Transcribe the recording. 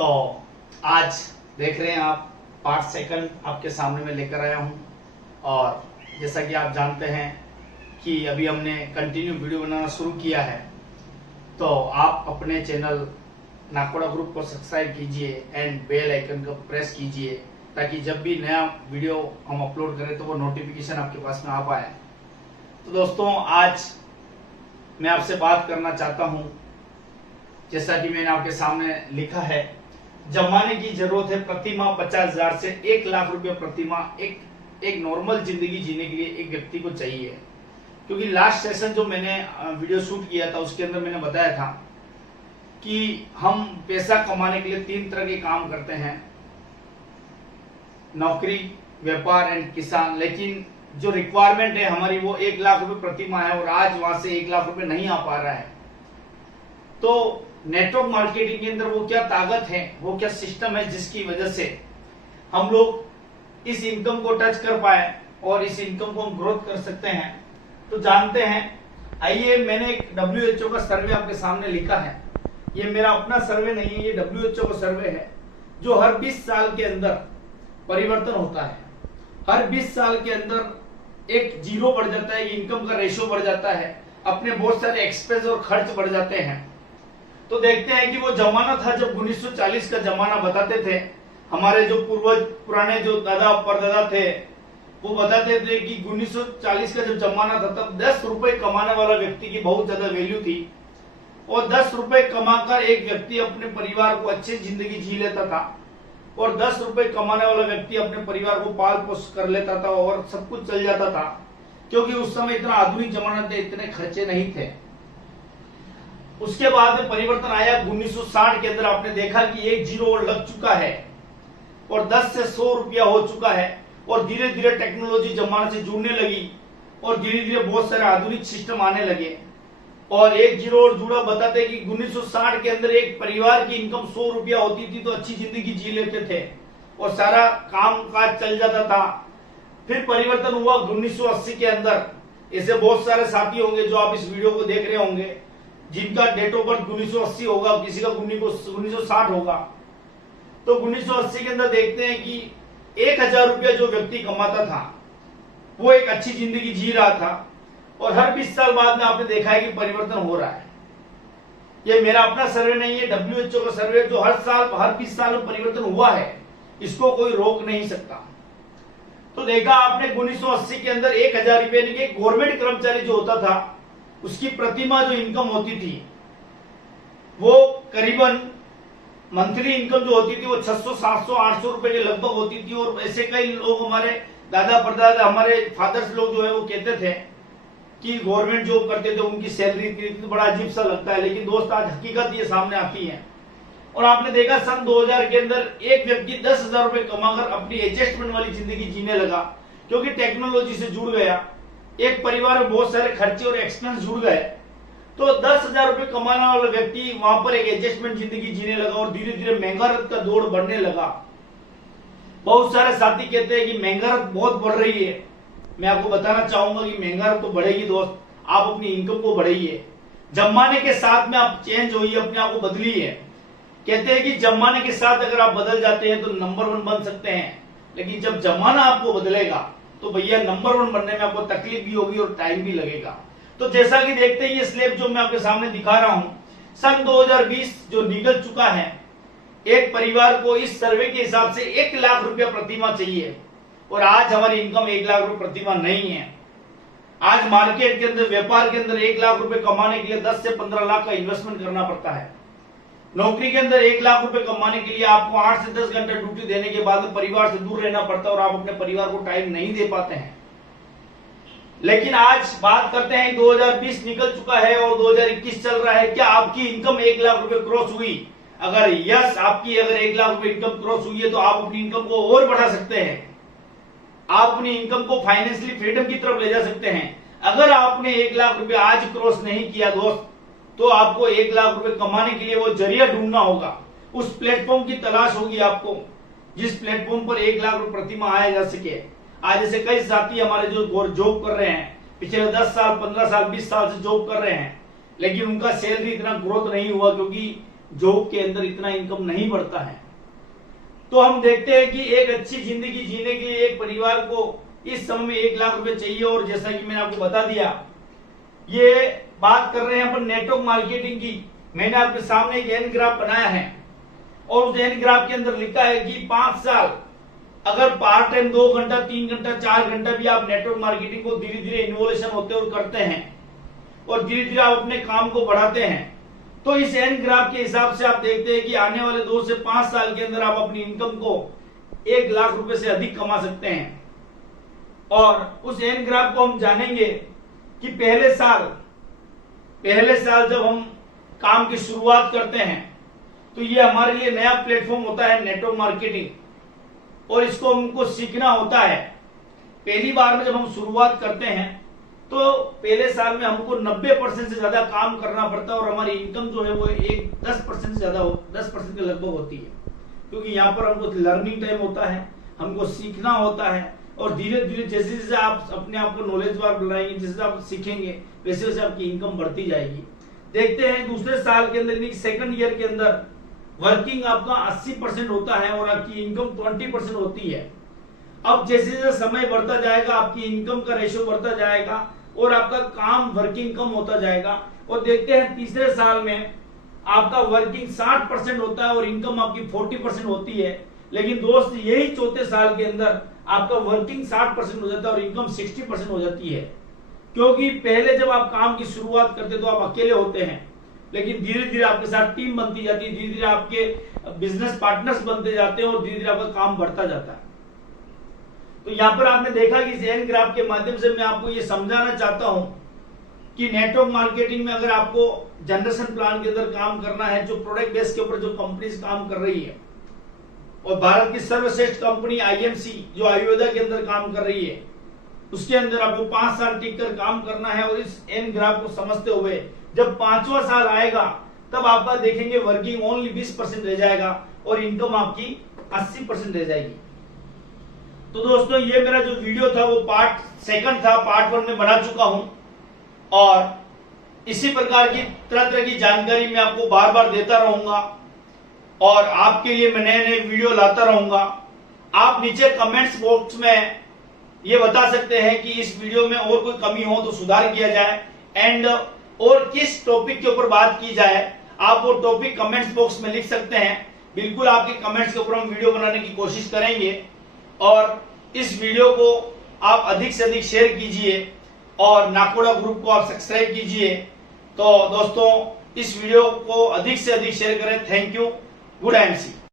तो आज देख रहे हैं आप पार्ट सेकंड आपके सामने में लेकर आया हूं। और जैसा कि आप जानते हैं कि अभी हमने कंटिन्यू वीडियो बनाना शुरू किया है, तो आप अपने चैनल नाकोड़ा ग्रुप को सब्सक्राइब कीजिए एंड बेल आइकन को प्रेस कीजिए, ताकि जब भी नया वीडियो हम अपलोड करें तो वो नोटिफिकेशन आपके पास में आ पाए। तो दोस्तों, आज मैं आपसे बात करना चाहता हूं, जैसा कि मैंने आपके सामने लिखा है, जमाने की जरूरत है प्रतिमाह 50,000 से 1 लाख रुपए प्रतिमाह एक नॉर्मल जिंदगी जीने के लिए एक व्यक्ति को चाहिए। क्योंकि लास्ट सेशन जो मैंने वीडियो शूट किया था उसके अंदर मैंने बताया था कि हम पैसा कमाने के लिए 3 तरह के काम करते हैं, नौकरी, व्यापार एंड किसान। लेकिन जो रिक्वायरमेंट है हमारी वो 1 लाख रुपए प्रतिमाह है, और आज वहां से 1 लाख रुपए नहीं आ पा रहा है। तो नेटवर्क मार्केटिंग के अंदर वो क्या ताकत है, वो क्या सिस्टम है जिसकी वजह से हम लोग इस इनकम को टच कर पाए और इस इनकम को हम ग्रोथ कर सकते हैं, तो जानते हैं। आइए, मैंने एक WHO का सर्वे आपके सामने लिखा है। ये मेरा अपना सर्वे नहीं है, ये WHO का सर्वे है, जो हर 20 साल के अंदर परिवर्तन होता है। हर 20 साल के अंदर एक जीरो बढ़ जाता है, इनकम का रेशियो बढ़ जाता है, अपने बहुत सारे एक्सपेंस और खर्च बढ़ जाते हैं। तो देखते हैं कि वो जमाना था जब 1940 का जमाना बताते थे हमारे जो पूर्वज, पुराने जो दादा परदादा थे, वो बताते थे कि 1940 का जब जमाना था तब 10 रुपए कमाने वाला व्यक्ति की बहुत ज्यादा वैल्यू थी, और 10 रुपए कमाकर एक व्यक्ति अपने परिवार को अच्छी जिंदगी जी लेता था, और 10 रुपए कमाने वाला व्यक्ति अपने परिवार को पाल पोष कर लेता था और सब कुछ चल जाता था। क्योंकि उस समय इतना आधुनिक जमाना था, इतने खर्चे नहीं थे। उसके बाद में परिवर्तन आया 1960 के अंदर। आपने देखा कि एक जीरो और लग चुका है और 10 से 100 रुपया हो चुका है, और धीरे धीरे टेक्नोलॉजी जमाने से जुड़ने लगी और धीरे धीरे बहुत सारे आधुनिक सिस्टम आने लगे। और एक जीरो और जुड़ा बताते कि 1960 के अंदर एक परिवार की इनकम 100 रुपया होती थी तो अच्छी जिंदगी जी लेते थे और सारा काम काज चल जाता था। फिर परिवर्तन हुआ 1980 के अंदर। ऐसे बहुत सारे साथी होंगे जो आप इस वीडियो को देख रहे होंगे जिनका डेट ऑफ बर्थ 1980 होगा, किसी का 1960 होगा। तो 1980 के अंदर देखते हैं कि 1,000 रुपया जो व्यक्ति कमाता था वो एक अच्छी जिंदगी जी रहा था, और हर 20 साल बाद में आपने देखा है कि परिवर्तन हो रहा है। ये मेरा अपना सर्वे नहीं है, WHO का सर्वे, जो हर 20 साल में परिवर्तन हुआ है, इसको कोई रोक नहीं सकता। तो देखा आपने 1980 के अंदर 1,000 रुपये यानी कि गवर्नमेंट कर्मचारी जो होता था उसकी प्रतिमाह जो इनकम होती थी वो करीबन मंथली इनकम जो होती थी वो 600, 700, 800 रुपए के लगभग होती थी। और ऐसे कई लोग, हमारे दादा परदादा, हमारे फादर्स लोग जो है वो कहते थे कि गवर्नमेंट जॉब करते थे, उनकी सैलरी इतनी, तो बड़ा अजीब सा लगता है। लेकिन दोस्त, आज हकीकत ये सामने आती है। और आपने देखा सन 2000 के अंदर एक व्यक्ति 10,000 रुपए कमाकर अपनी एडजस्टमेंट वाली जिंदगी जीने लगा, क्योंकि टेक्नोलॉजी से जुड़ गया। एक परिवार में बहुत सारे खर्चे और एक्सपेंस जुड़ गए, तो 10,000 रुपए कमाने वाला व्यक्ति वहां पर एक एडजस्टमेंट जिंदगी जीने लगा, और धीरे धीरे महंगाई का दौर बढ़ने लगा। बहुत सारे साथी कहते हैं कि महंगाई बहुत बढ़ रही है। मैं आपको बताना चाहूंगा कि महंगाई तो बढ़ेगी दोस्त, आप अपनी इनकम को बढ़ाइए। जमाने के साथ में आप चेंज होइए, अपने आप को बदलिए। कहते हैं कि जमाने के साथ अगर आप बदल जाते हैं तो नंबर 1 बन सकते हैं, लेकिन जब जमाना आपको बदलेगा तो भैया नंबर 1 बनने में आपको तकलीफ भी होगी और टाइम भी लगेगा। तो जैसा कि देखते हैं, ये स्लैब जो मैं आपके सामने दिखा रहा हूं, सन 2020 जो निकल चुका है, एक परिवार को इस सर्वे के हिसाब से 1 लाख रुपया प्रतिमाह चाहिए, और आज हमारी इनकम 1 लाख रुपए प्रतिमाह नहीं है। आज मार्केट के अंदर, व्यापार के अंदर 1 लाख रुपए कमाने के लिए 10 से 15 लाख का इन्वेस्टमेंट करना पड़ता है। नौकरी के अंदर 1 लाख रुपए कमाने के लिए आपको 8 से 10 घंटे ड्यूटी देने के बाद परिवार से दूर रहना पड़ता है, और आप अपने परिवार को टाइम नहीं दे पाते हैं। लेकिन आज बात करते हैं, 2020 निकल चुका है और 2021 चल रहा है। क्या आपकी इनकम 1 लाख रुपए क्रॉस हुई? अगर यस, आपकी अगर 1 लाख रुपए इनकम क्रॉस हुई है तो आप अपनी इनकम को और बढ़ा सकते हैं। आप अपनी इनकम को फाइनेंशियली फ्रीडम की तरफ ले जा सकते हैं। अगर आपने 1 लाख रुपए आज क्रॉस नहीं किया दोस्त, तो आपको 1 लाख रुपए कमाने के लिए वो जरिया ढूंढना होगा, उस प्लेटफॉर्म की तलाश होगी आपको, जिस प्लेटफॉर्म पर 1 लाख रुपए प्रतिमाह आया जा सके। आज ऐसे कई साथी हमारे जो जॉब कर रहे हैं, पिछले 10 साल, 15 साल, 20 साल से जॉब कर रहे हैं, लेकिन उनका सैलरी इतना ग्रोथ नहीं हुआ, क्योंकि जॉब के अंदर इतना इनकम नहीं बढ़ता है। तो हम देखते हैं कि एक अच्छी जिंदगी जीने के लिए एक परिवार को इस समय में 1 लाख रुपए चाहिए। और जैसा कि मैंने आपको बता दिया, ये बात कर रहे हैं अपन नेटवर्क मार्केटिंग की। मैंने आपके सामने एक एन ग्राफ बनाया है और उस एन ग्राफ के अंदर लिखा है कि 5 साल अगर पार्ट टाइम 2 घंटा 3 घंटा 4 घंटा भी आप नेटवर्क मार्केटिंग को धीरे धीरे इन्वोल्यूशन होते हुए करते हैं और धीरे धीरे आप अपने काम को बढ़ाते हैं, तो इस एन ग्राफ के हिसाब से आप देखते हैं कि आने वाले 2 से 5 साल के अंदर आप अपनी इनकम को 1 लाख रुपए से अधिक कमा सकते हैं। और उस एन ग्राफ को हम जानेंगे कि पहले साल जब हम काम की शुरुआत करते हैं तो ये हमारे लिए नया प्लेटफॉर्म होता है नेटवर्क मार्केटिंग, और इसको हमको सीखना होता है। पहली बार में जब हम शुरुआत करते हैं तो पहले साल में हमको 90% से ज्यादा काम करना पड़ता है और हमारी इनकम जो है वो 10% से ज्यादा 10% के लगभग होती है, क्योंकि यहाँ पर हमको लर्निंग टाइम होता है, हमको सीखना होता है। और धीरे धीरे जैसे जैसे आप अपने आप को नॉलेजवार बनाएंगे, जैसे आप सीखेंगे वैसे वैसे आपकी इनकम बढ़ती जाएगी। देखते हैं दूसरे साल के अंदर, सेकंड ईयर के अंदर वर्किंग आपका 80% होता है और आपकी इनकम 20% होती है। अब जैसे जैसे समय बढ़ता जाएगा आपकी इनकम का रेशियो बढ़ता जाएगा और आपका काम वर्किंग कम होता जाएगा। और देखते हैं तीसरे साल में आपका वर्किंग 60% होता है और इनकम आपकी 40% होती है। लेकिन दोस्त यही चौथे साल के अंदर आपका वर्किंग 60% हो जाता है और इनकम 60% हो जाती है, क्योंकि पहले जब आप काम की शुरुआत करते तो आप अकेले होते हैं, लेकिन धीरे धीरे आपके साथ टीम बनती जाती है, धीरे धीरे आपके बिजनेस पार्टनर्स बनते जाते हैं और धीरे धीरे आपका काम बढ़ता जाता है। तो यहाँ पर आपने देखा कि इस एन ग्राफ के माध्यम से मैं आपको ये समझाना चाहता हूं कि नेटवर्क मार्केटिंग में अगर आपको जनरेशन प्लान के अंदर काम करना है, जो प्रोडक्ट बेस के ऊपर जो कंपनीज काम कर रही है, और भारत की सर्वश्रेष्ठ कंपनी आईएमसी जो आयुर्वेदा के अंदर काम कर रही है, उसके अंदर आपको 5 साल टिक कर काम करना है। और इस एन ग्राफ को समझते हुए जब 5वां साल आएगा तब आपका देखेंगे वर्किंग ओनली 20% रह जाएगा और इनकम आपकी 80% रह जाएगी। तो दोस्तों ये मेरा जो वीडियो था वो पार्ट 2 था, पार्ट 1 में बना चुका हूं और इसी प्रकार की तरह तरह की जानकारी मैं आपको बार बार देता रहूंगा और आपके लिए मैं नए नए वीडियो लाता रहूंगा। आप नीचे कमेंट्स बॉक्स में ये बता सकते हैं कि इस वीडियो में और कोई कमी हो तो सुधार किया जाए एंड और किस टॉपिक के ऊपर बात की जाए, आप वो टॉपिक कमेंट्स बॉक्स में लिख सकते हैं। बिल्कुल आपके कमेंट्स के ऊपर हम वीडियो बनाने की कोशिश करेंगे और इस वीडियो को आप अधिक से अधिक शेयर कीजिए और नाकोड़ा ग्रुप को आप सब्सक्राइब कीजिए। तो दोस्तों इस वीडियो को अधिक से अधिक शेयर करें। Thank you. Good MC.